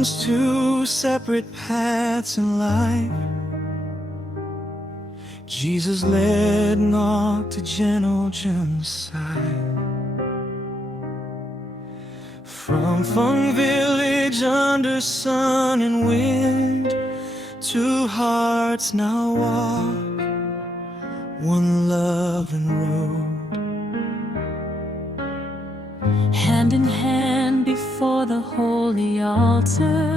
once two separate paths in life, Jesus led not to gentle side. From Fung village under sun and wind, two hearts now walk one loving road. Hand in hand before the holy altar,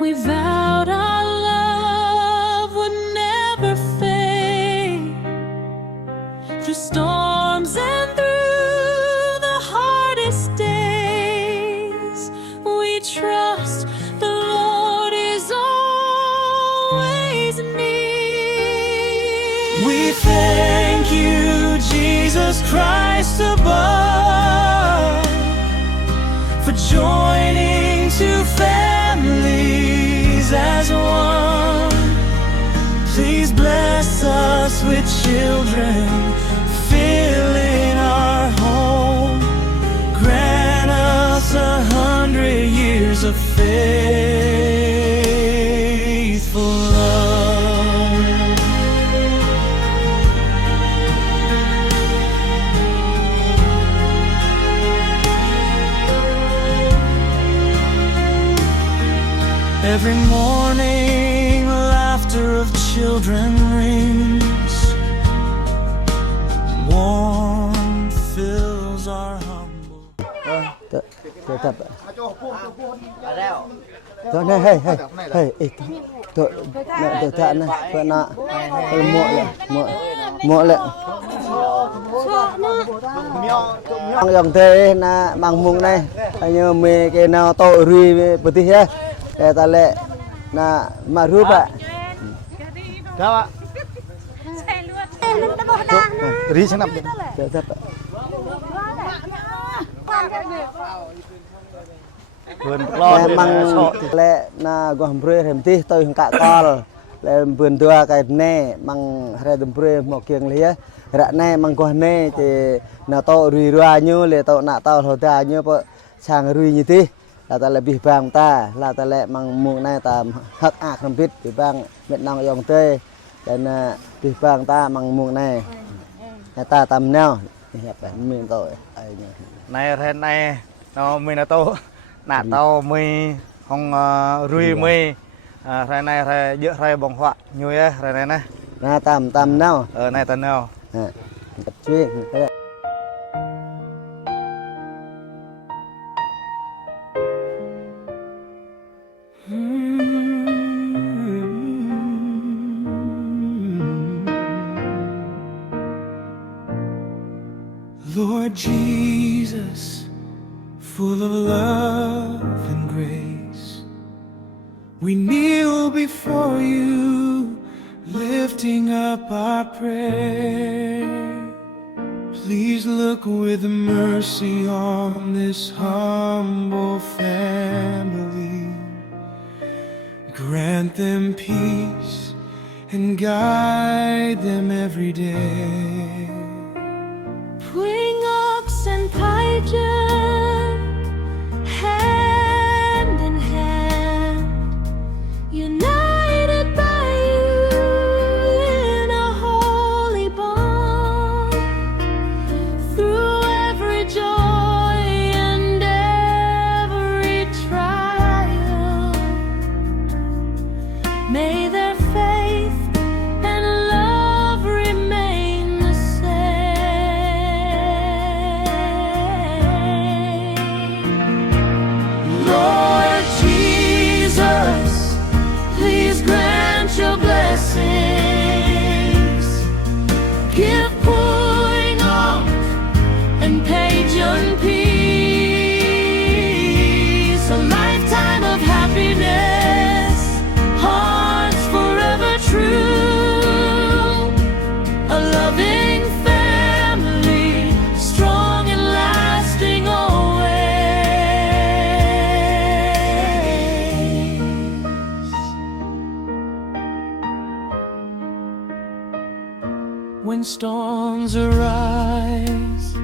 we vowed our love would never fade. Through storms and through the hardest days, we trust the Lord is always near. We thank you, Jesus Christ above, for joining two families as one. Please bless us with children, filling our home. Grant us 100 years of faithful love. Every morning, laughter of children rings. Warmth fills our humble. Tập. Thôi này, hey, tôi thẹn này, tôi nọ, tôi muộn lại. Bằng dòng thế là bằng mùng này, như mê cái nào tôi rùi bữa tí hết, để ta lệ là mà rút ạ. Chào ạ. Rí sang năm đi. Tập. Vườn lo mang lệ na gom pre hem ti tôi không cạ col lệ vườn tua cái nè mang hai đầm pre một kiêng lía rạ nè mang con nè thì na to rùi rùa như lệ to nạ to hồ ta như vợ sang rùi như tí là ta lệ bị vàng ta là ta lệ mang mùng này ta hắc ạc làm biết bị vàng Việt Nam dòng tê nên bị vàng ta mang mùng này ta tầm neo hẹp mình tội này thế này nó mình là to nạ tao mì không rùi mì thế này thế dựa thế bằng họa như thế này này na tầm neo này tầm nào chuyên Lord Jesus, full of love and grace, we kneel before you, lifting up our prayer. Please look with mercy on this humble family. Grant them peace and guide them every day. Bring ox and pigeon, hand in hand, united by you in a holy bond. Through every joy and every trial, may their faith and love remain the same. Lord Jesus, please grant your blessings. Give pouring off and Pagan peace, a lifetime of happiness, hearts forever true, a loving family, strong and lasting always. When storms arise,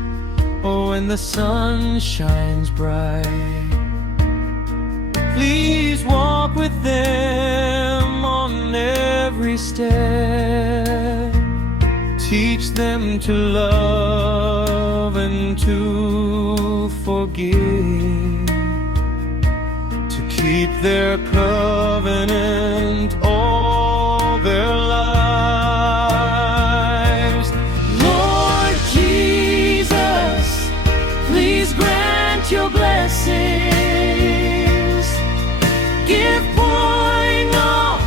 or when the sun shines bright, Please walk with them on every step. Teach them to love and to forgive, to keep their covenant all their lives. Lord Jesus, please grant your blessings. Give Boy Knock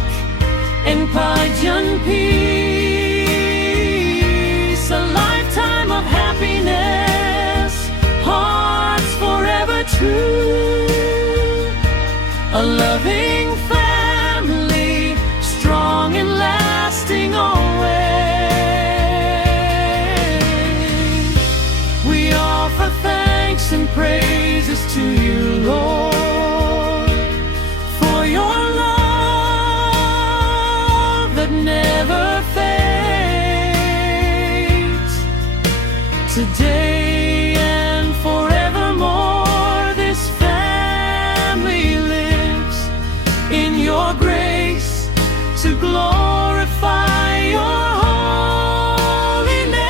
and Pigeon peace, a lifetime of happiness, hearts forever true, a loving family, strong and lasting always. We offer thanks and praises to you, Lord, for your love that never fades. Today and forevermore, this family lives in your grace to glorify your holy name.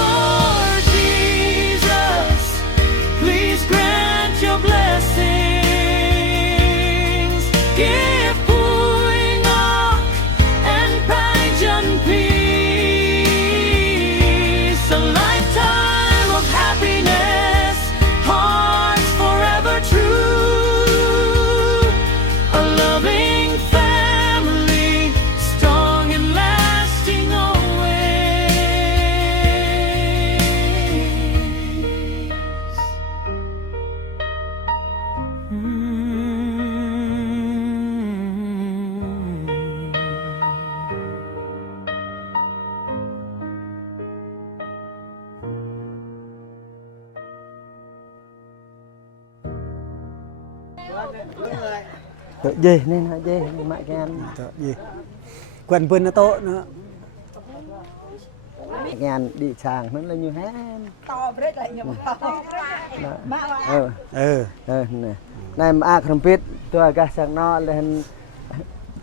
Lord Jesus, please grant your blessings. Give Boy Knock and Pigeon peace, a lifetime of happiness, hearts forever true, a loving family, strong and lasting Tự gì nên là gì mẹ cái anh gì quần vườn nó tốt nữa cái anh đi sàng nó là như hết nè này mà không biết tôi cái sang nó lên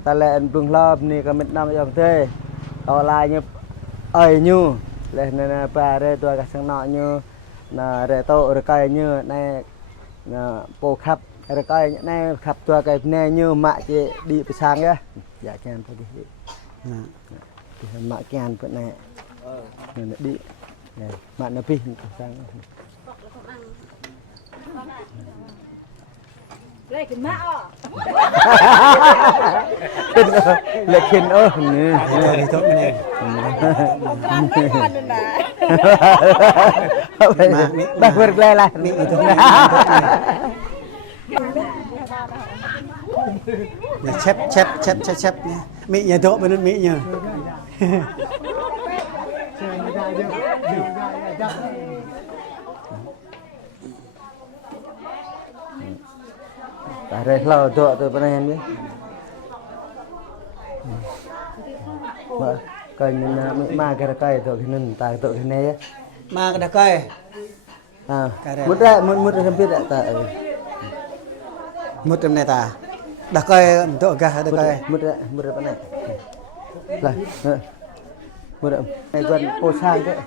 ta lên vương lo này cái mình nằm trong thế ở lại như ơi như lên này bà đây tôi cái sang nọ như là để tôi rồi cái như này bộ khắp rồi cái này khắp tôi cái này như mẹ chị điไปsang á dạ cái anh thôi đi mẹ cái anh bữa này này đi mẹ nó pin sang Lấy cái mã lại khiến ơ thì tốt này đặc biệt là chép mỹ nhà tốt bên mỹ nhờ đây là tụi bên này em biết coi như mà cái cây tụi cái nên tài tụi cái này mà cái đặc cây mất ra không biết tại một trăm này ta đặc cây tụi cả đặc cây mất ra bên này lại mất ra này gần cô sang thế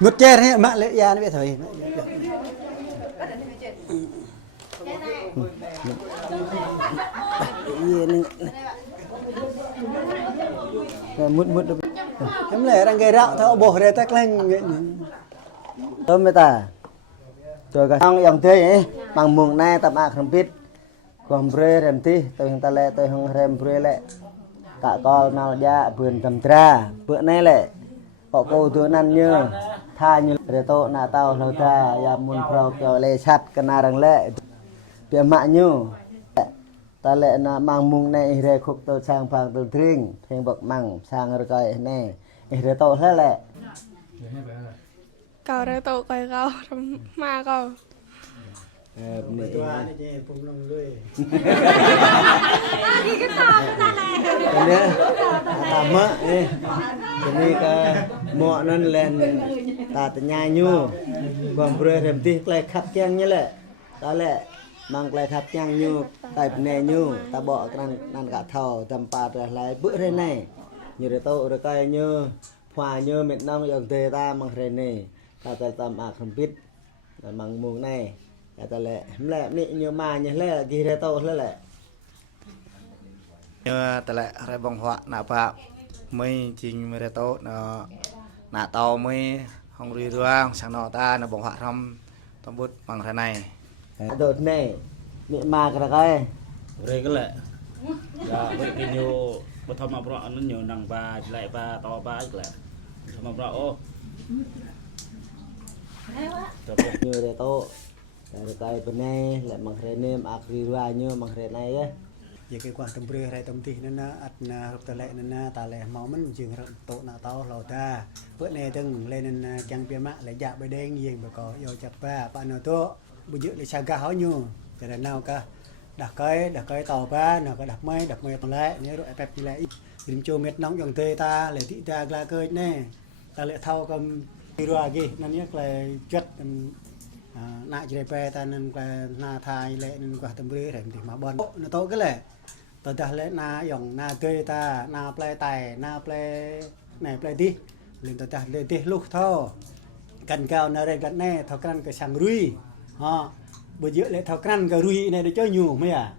một che thế mạ lệ gia nó biết thời mút em lệ đang gây rạo thao bổ để tách lên tôi mới ta tôi cái xong dòng tươi ấy bằng mùng này tập không biết còn bre rem tí tôi hiện ta lệ tôi không rem bre lệ cả con nào ra vườn tầm tra bữa nay lệ họ cô tôi ăn như tha như để tôi nà tao lâu ta ya mun pro cho lệ sắt cái nào đằng lệ bia mạ như ta lệ là mang mùng này để khúc tôi sang phang tôi thinh thêm bậc măng sang rồi cái này để tôi hết lệ cậu ra tụ coi cậu ma cậu นี่ ตัวนี่จะปุ่มลงด้วย อันเนี้ยตามะนี่อันนี้ก็เหมาะนั่นแหละตาตะญาอยู่ความเพื่อเต็มที่ใกล้ขับแจ้งนี่แหละตาแหละมังใกล้ขับแจ้งอยู่ใต้แนอยู่ตาเบาะนั่นกะเท่าทำปลาแต่หลายเบื้อเรนแน่อยู่ในโต๊ะหรือไกลอยู่ฝ่ายอยู่เม็ดน้องอย่างเตตามังเรนนี่ตาแต่ตามอาคมพิษมังมุงแน่แต่แหละแหละนี่อยู่มาอย่างแหละกี่ในโต๊ะแล้วแหละ như tại lại hay bằng họa nạ bạ mấy trình mới tốt nó nạ tàu mới không đi ra sáng nọ ta nó bằng họa trong tấm bút bằng thế này đột này mẹ mà cái này rồi cái lệ là với cái nhiều bữa thăm mà bro nó nhiều nằng ba lại ba to ba cái lệ thăm mà bro ô như để tô để cái bên này lại bằng thế này ác đi ra như bằng thế này á giờ cái quan tâm bơi hay tâm thì nó ắt na tập lệ nên ta lệ máu mình chừng tổ nào tao lầu ta bữa nay từng lên nên trang bia mạ lại dạ bơi đen gì mà có vô chặt ba bạn nào to bây giờ lại sang cá háo nhiều cái này nào cả đặt cái tàu ba nào có đặt mây còn lại nếu đội pep thì lại tìm cho mệt nóng dòng tê ta lại thị ta là cơ nè ta lại thâu cầm đi ra kì nên nhất là chất nãy chỉ để ta nên là na thai lệ nên quả tâm bơi thì mà bòn nó tốt cái lệ tao ta lệ na dòng na tê ta na play tài na play này play đi lên tao ta lên đi lúc thâu cần cao na đây gần nè thâu cần cái sang rui ha bây giờ lại thâu cần cái rui này để cho nhiều mấy à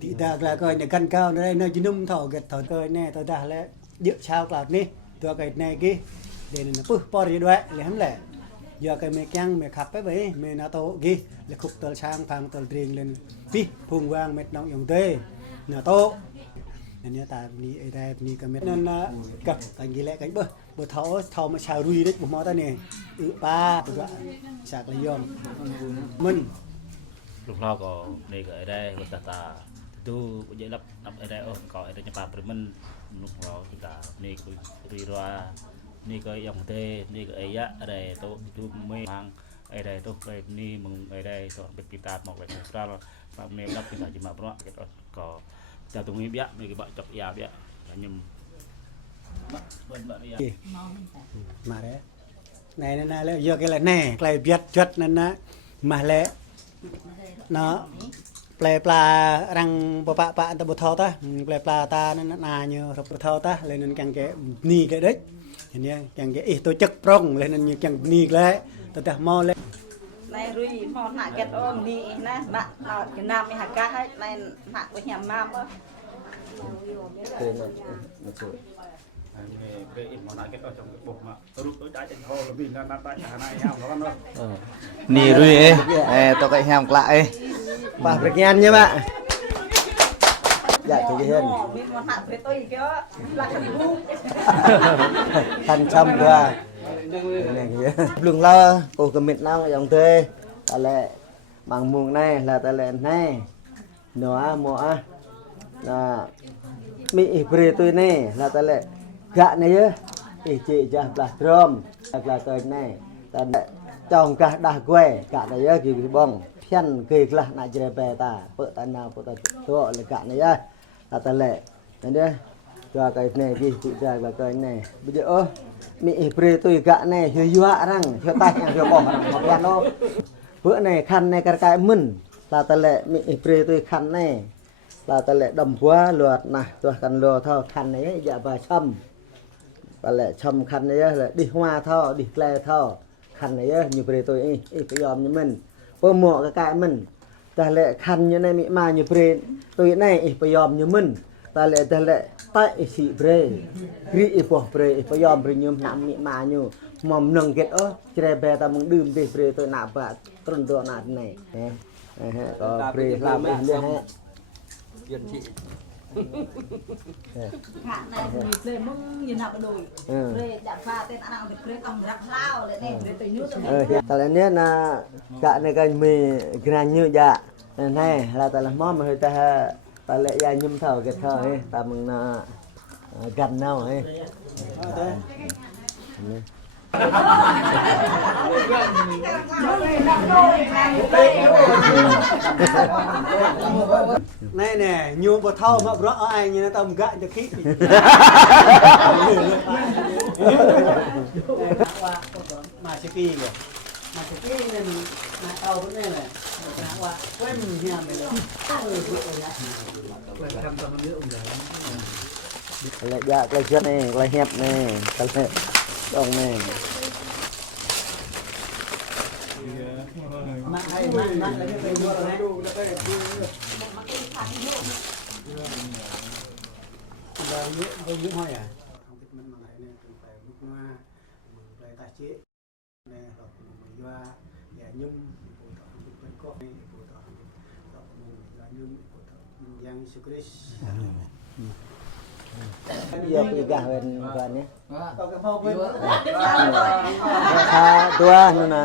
thì ta là coi này cần cao nơi đây nơi chỉ nung thâu gật thâu coi nè tao ta lệ dựa sao là nè tôi cái này kia để nó bứt bỏ đi đuổi lấy hắm lệ giờ cái mẹ căng mẹ khắp ấy vậy mẹ nó to ghi là khúc tờ sang phang tờ riêng lên phi phùng vang mẹ nóng dòng tê nó to nên nhớ ta ni ở đây ni cái mẹ nên cặp cái gì lại cái bơ thau mà xào rui đấy một món ta nè ba tụi sạc là yom mình lúc nào có này ở đây người ta tu bây giờ lắp ở đây ô có ở đây nhà bà mình lúc nào chúng ta này đi raนี่ก็ยังเตนี่ก็ไอ้ยะอะไรโตจูไม่ทางไอ้ใดโตไปนี่มึงไอ้ใดโตเป็นปีตาหมอกเลยเราแบบนี้รับปีตาจิมาเพราะก็จากตรงนี้เบี้ยมีกี่บาทจับยาเบี้ยยิ่มbên bạn đi mà đấy này nên là giờ cái là nè cái biết chất nên mà lẽ nó pla răng bapa ta bột thau ta pla ta nên na như bột thau ta lên nên càng cái ni cái đấyอย่างนี้อย่างเงี้ยตัวจักปร่องเลยนั่นอย่างนี้แหละแต่มอเลย này rồi mò nãy cái ôm đi nè bạn nào cái nam mới hạt cá hết này nãy với nhà mam á cái im mà cái ở trong cái bột mà rút tới trái trên hồ là vì nó đang tại này nhau nó nì rui ấy tôi cái hèm lại bà phải nghe nhé bạn dạ thì cái hiền vì mò nãy với tôi kia là thành vu thành trăm qua lường lo cô cầm mệt nào dòng tê ta lệ bằng muồng này là ta lệ này nó mỏ là mỹ bề tôi này là ta lệ gạ này á thì chị cho là trôm là cái này ta trong cả đa quê cả này á kỳ bông phiền kỳ là nãy chỉ về ta vợ ta nào vợ ta tôi là cả này á là ta lệ đấy đấy cho cái này gì chị ra là cái này bây giờ mỹ bề tôi gạ này hơi dọa răng hơi tay hơi bỏ học ăn đó bữa này khăn này cái mình là ta lệ mỹ bề tôi khăn này là ta lệ đầm quá luật này tôi khăn lừa thôi khăn này dạ và châm và lệ châm khăn này là đi hoa thôi đi lè thôi khăn này như bề tôi ấy cái dòm như mình bơ mọ cái mình ta lệ khăn như này mỹ mà như bề tôi này cái dòm như mình ta lệ tại sĩ bề ri bỏ bề cái dòm bề như nằm mỹ mà như mầm nâng kết chơi bè ta muốn đơm đi bề tôi nạp và tuần đồ nạp này có bề làm gì đây ha hạn này thì về mông nhìn nào đồi về đặt pha tên ăn thì về tòng rắc lao lại này về tới nước rồi ta lấy là gạ này cái mì gran như dạ này là ta làm món mà người ta lệ ra nhâm thở cái thở ấy ta mừng gần nào ấy này nè nhu bờ thau mà rõ ai như nó tầm gạn cho khí mà sẽ kỳ kìa mà sẽ kỳ nên mà tàu vẫn này này qua quên nhà mình lại dạ lại chết này lại hẹp này lại đông này mà hay mà là cái cây đua này là những hoa à không biết mình lại nên phải bút hoa lại ta chế này hoặc mình hoa nhà nhung của thọ bên có của thọ là nhung của thọ yang Christ giờ bây giờ bên gần nhé có cái phao bên xa tua nữa nè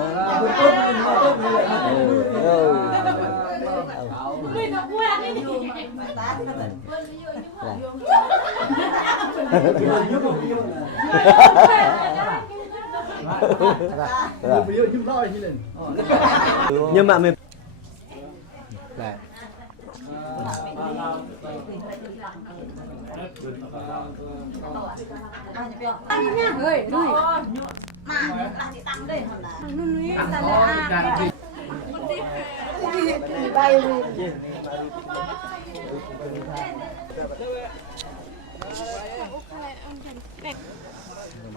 nhưng mà mình lại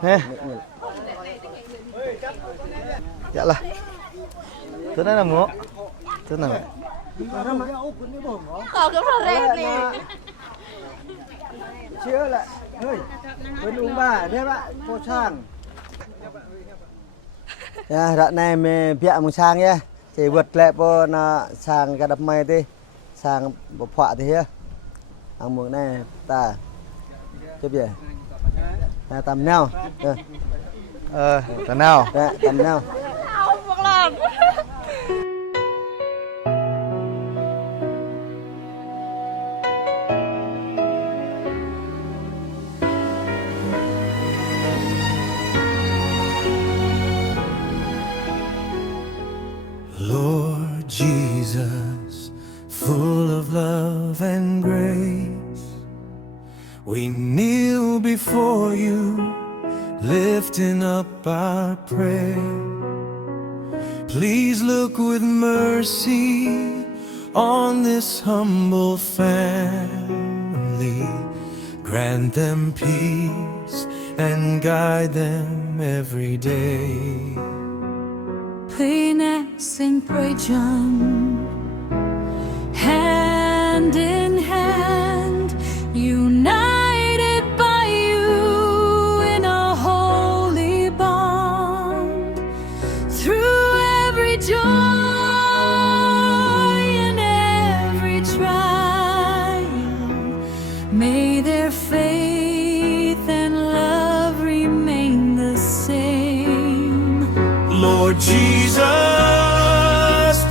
nè dạ là thứ này là múa thứ này Còn cái phần rèn này. chưa lại ơi bên uống bà đấy bạn cô sang ya đoạn này mình bịa một sang nhé chỉ vượt lẹ po na sang cái đập mây đi sang bộ phạ thì hết hàng muỗng này ta chấp về ta tầm nhau tầm nào tầm nhau Không, một lần. Lord Jesus, full of love and grace, we kneel before you, lifting up our prayer. Please look with mercy on this humble family. Grant them peace and guide them every day. Cleanest and pray, John, hand in hand, united by you in a holy bond. Through every joy and every trial, may their faith and love remain the same. Lord Jesus,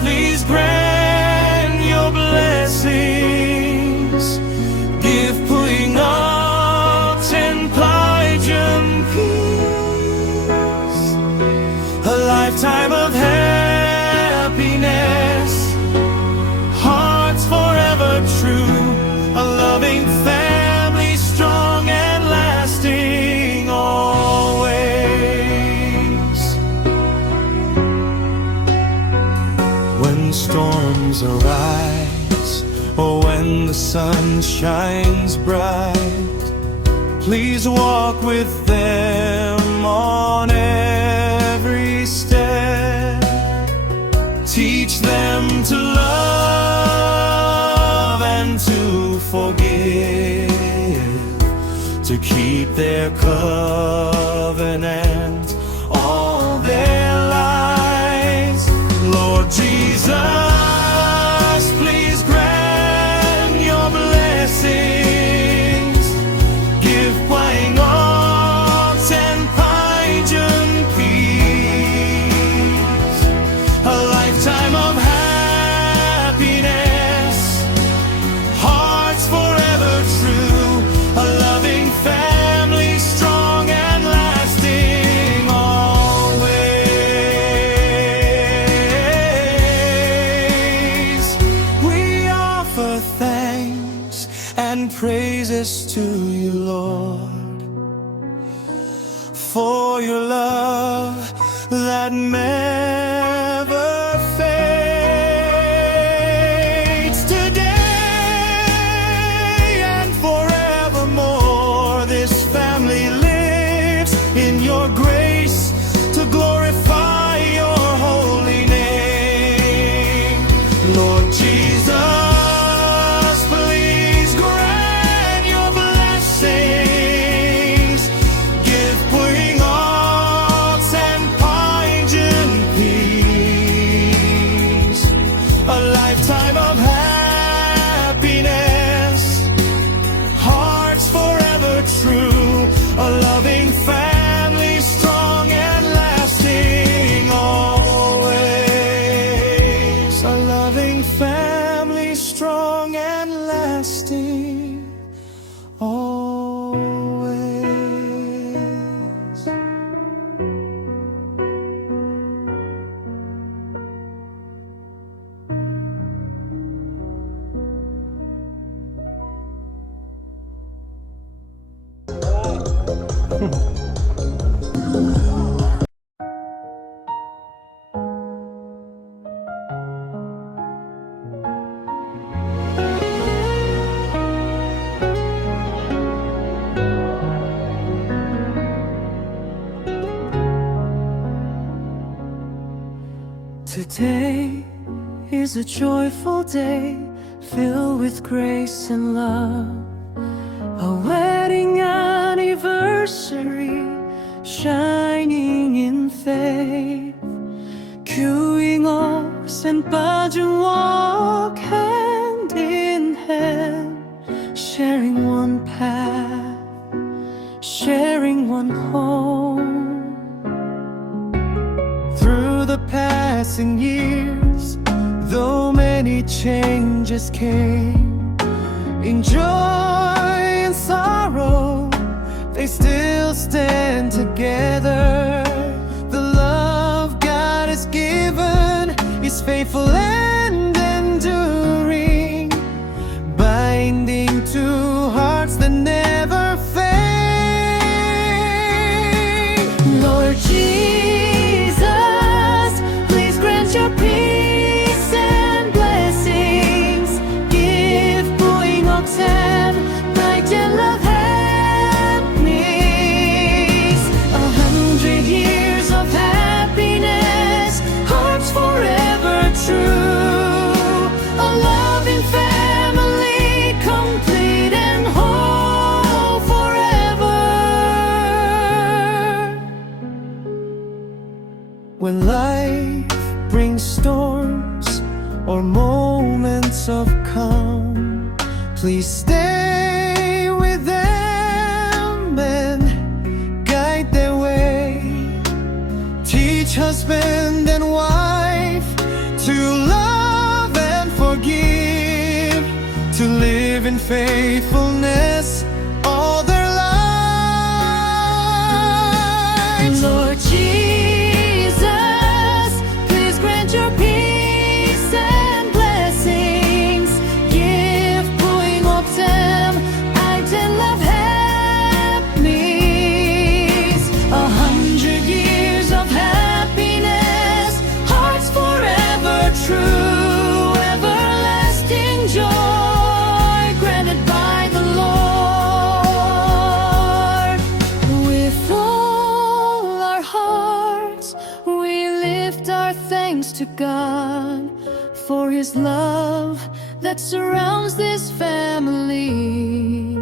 please grant your blessings. Give putting ox and pigeon peace, a lifetime of happiness, hearts forever true, a loving family strong and lasting always. When storms arise, or when the sun shines bright, please walk with them on every step. Teach them to love and to forgive, to keep their covenant all their lives. Lord Jesus, please grant your blessings. Give playing ox and pigeon peace, a lifetime of happiness, hearts forever true, a loving family strong and lasting always. praises to you, Lord, for your love that never fades. Today and forevermore, this family lives in your grace to glorify your holy name. Lord Jesus, please grant your blessings. Give Puing Ox and Pine peace, a lifetime of happiness, hearts forever true, a loving family, strong and lasting always. A loving family, strong and lasting always. Today is a joyful day filled with grace and love, a wedding anniversary shining in faith. Queuing Ox and Bajun walk hand in hand, sharing one path, sharing one home. Through the passing years, though many changes came, in joy and sorrow, they still stand together. The love God has given is faithful and enduring, binding two hearts that never fade. Lord Jesus, please grant your peace and blessings. Give Puing Ox and Pine love and peace, 100 years of happiness, hearts forever true, a loving family, complete and whole forever. When life brings storms or moments of calm, please stay with them and guide their way. Teach husband and wife to love and forgive, to live in faithfulness all their lives. Lord Jesus, please grant your peace and blessings. Give Puing Ox and Pine love and peace, 100 years of happiness, hearts forever true, everlasting joy granted by the Lord. With all our hearts, we lift our thanks to God for His love that surrounds this family.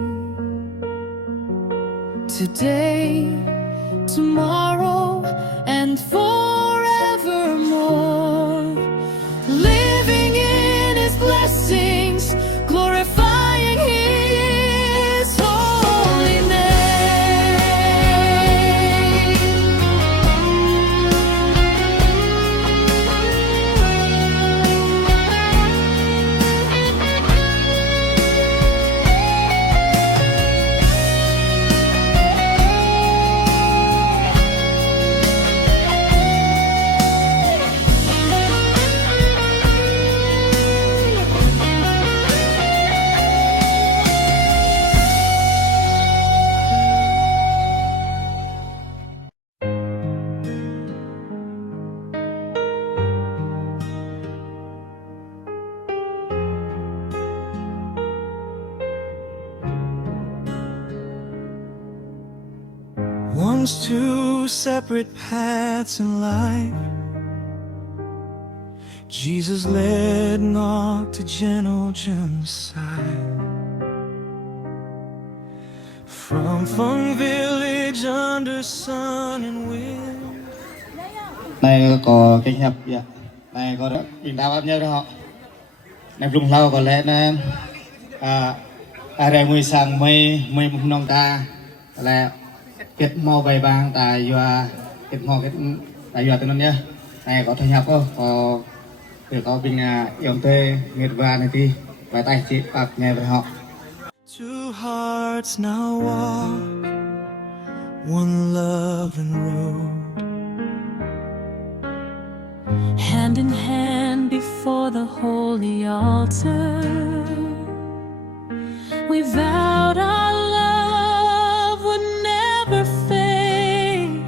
Today, tomorrow, and forevermore, living in His blessings, glorifying His holy name. once two separate paths in life, Jesus led not to gentle genocide. From Fung Village under sun and wind. Này có kinh nhập vậy, này có bình đào bao nhiêu đó họ, này lùng lâu có lẽ là đây mùi sang mây một nông ta là kết mò bày bang tại vừa kết mò kết tại vừa từ năm nhá, này có thu nhập không, có bình yêu tê nghiệt và này thì vài tay chị bạc nghe với họ. Two hearts now walk one loving road. Hand in hand before the holy altar, we vowed our love would never fade.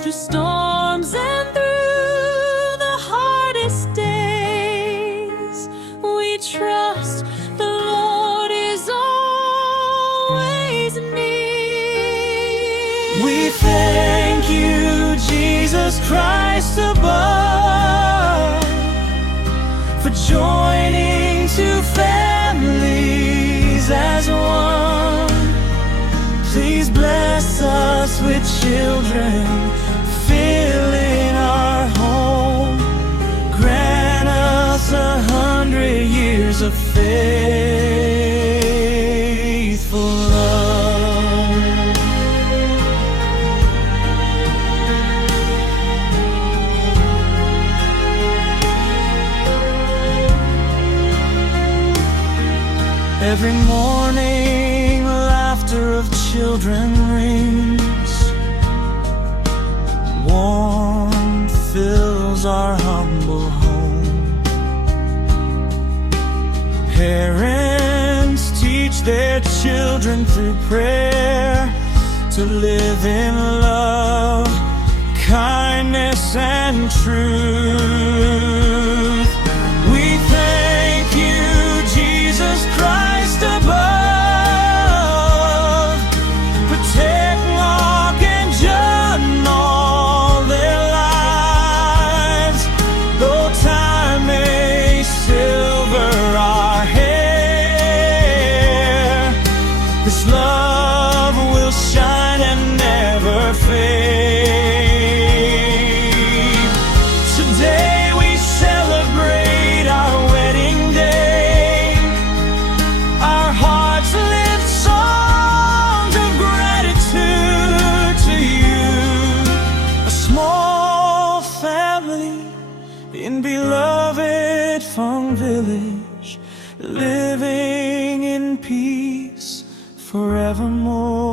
Through storms and through the hardest days, we trust the Lord is always near. We thank you, Jesus Christ above, for joining two families as one. Please bless us with children, filling our home. Grant us 100 years of faithful love. Every morning, laughter of children rings. Warmth fills our humble home. Parents teach their children through prayer to live in love, kindness, and truth. We thank you, Jesus Christ above, protect Mark and John all their lives. Though time may silver our hair, this love will shine and never fade. Today we celebrate our wedding day. Our hearts lift songs of gratitude to you. A small family in beloved Fung Village, living in peace forevermore.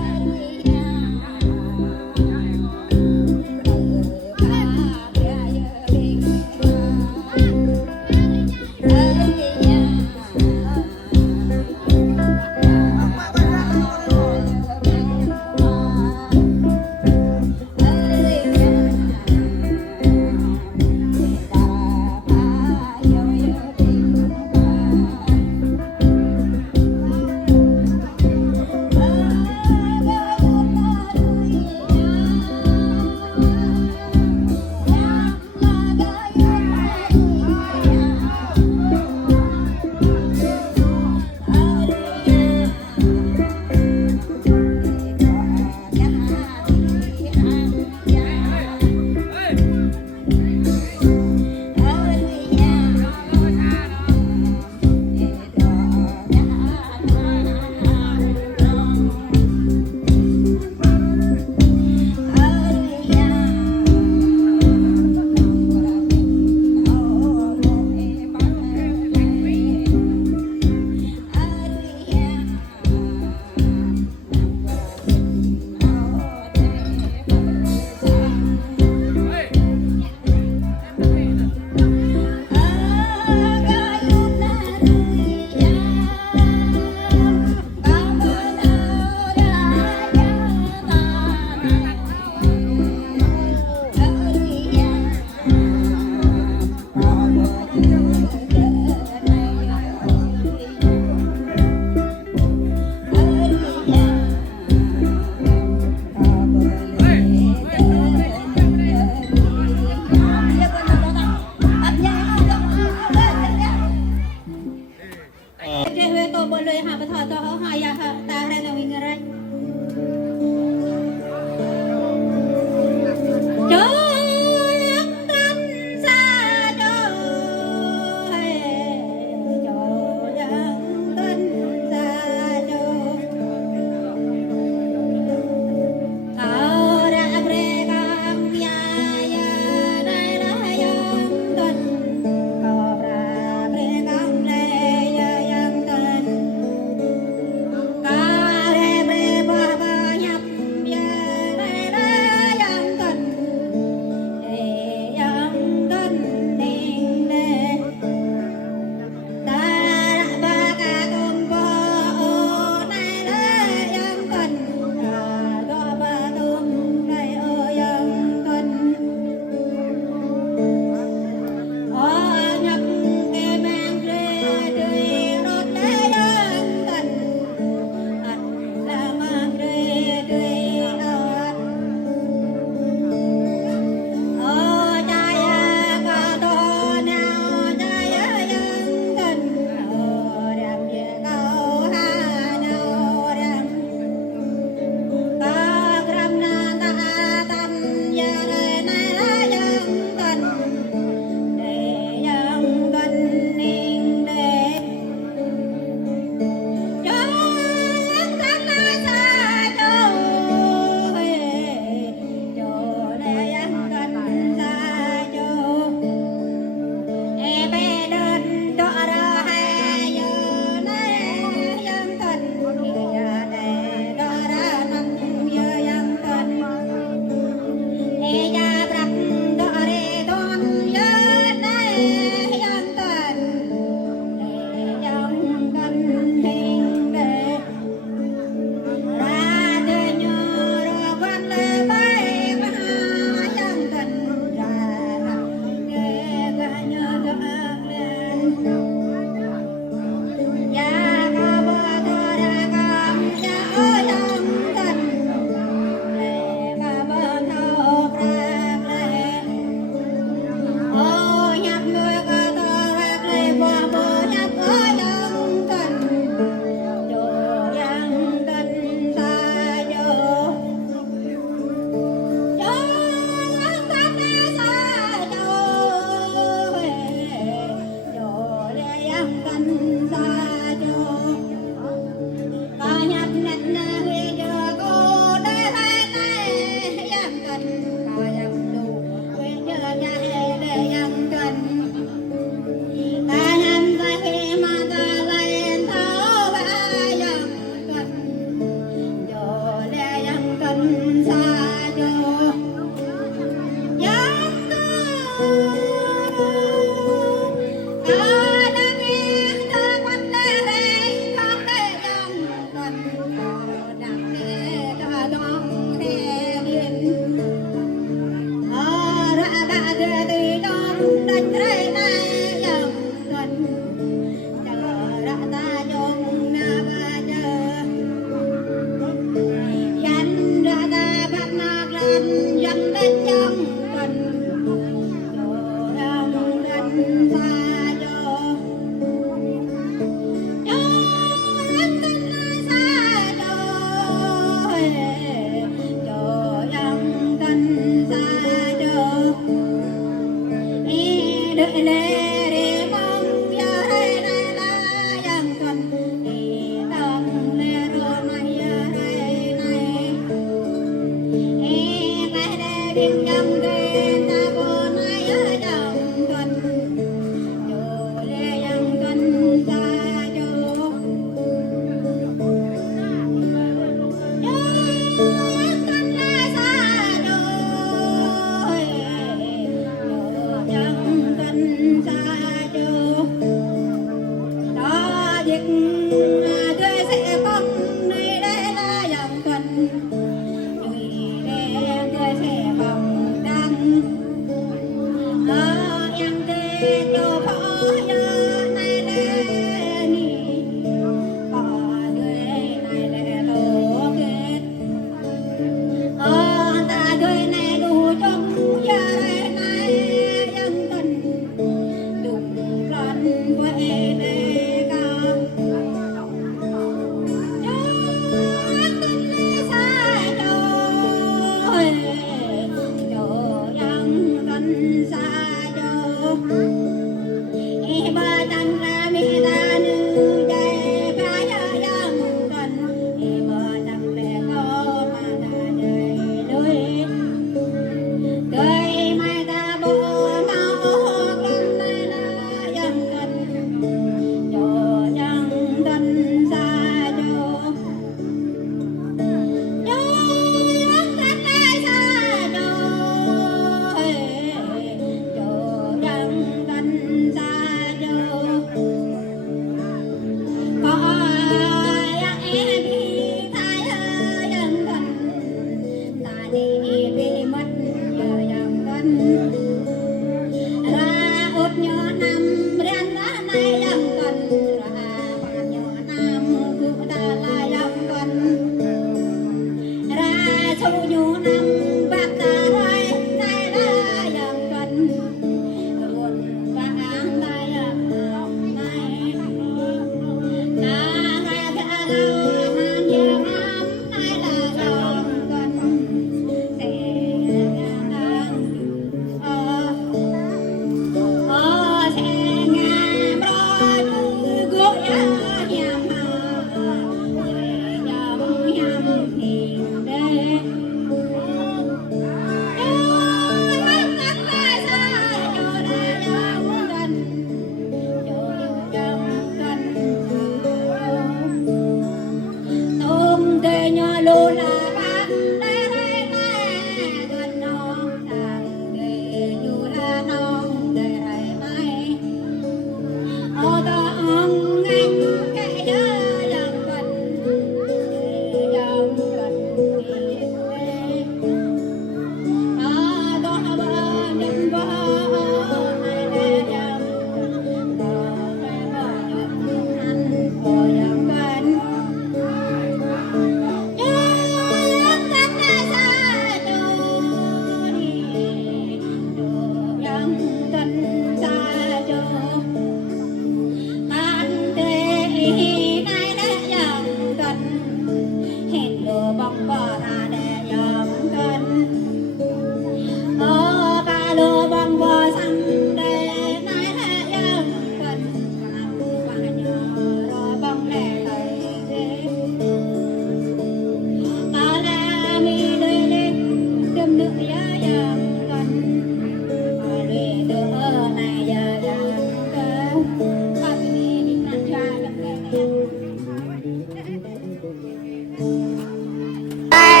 Hãy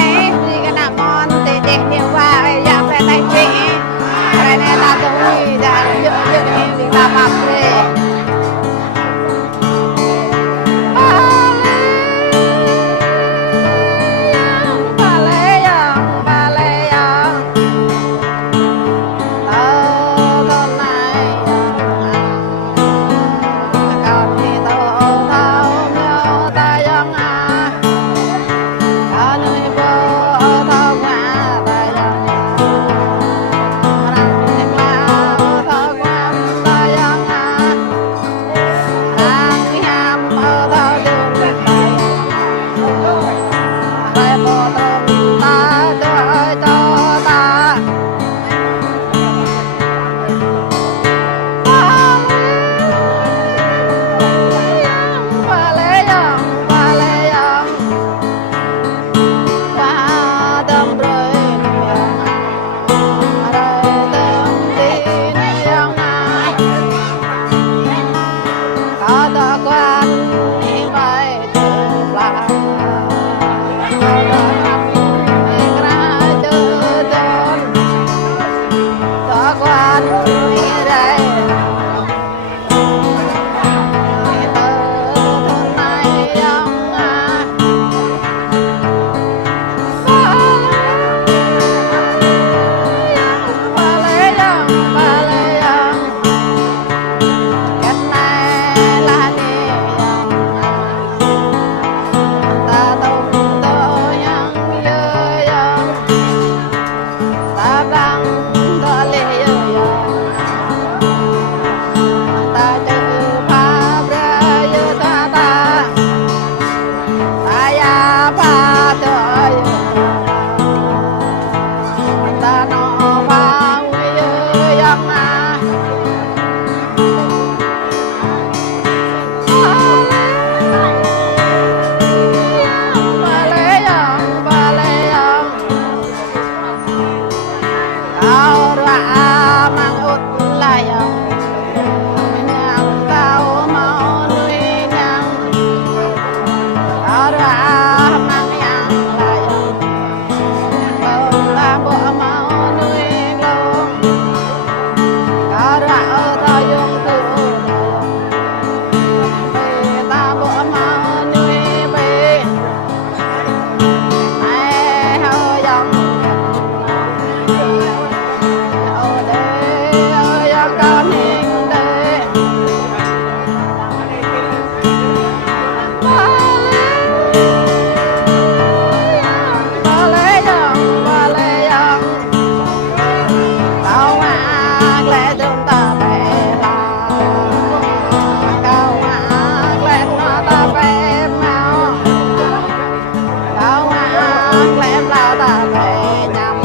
lem lao ta về nhầm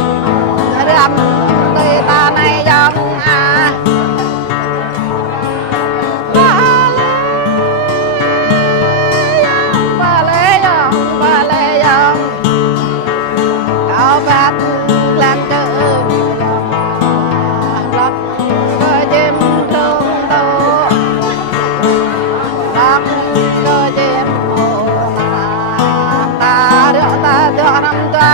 râm tây ta này dòng ba lê dòng cao bát làm chữ lắc cơ chim thương tô lắc cơ chim ta đưa năm cho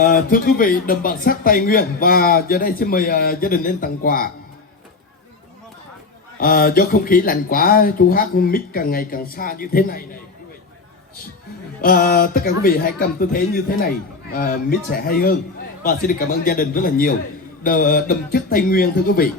Thưa quý vị, đậm bản sắc Tây Nguyên và giờ đây xin mời gia đình lên tặng quà. Do không khí lạnh quá, chú hát mic càng ngày càng xa như thế này này. Tất cả quý vị hãy cầm tư thế như thế này, mic sẽ hay hơn. Và xin được cảm ơn gia đình rất là nhiều. Đậm chất Tây Nguyên thưa quý vị.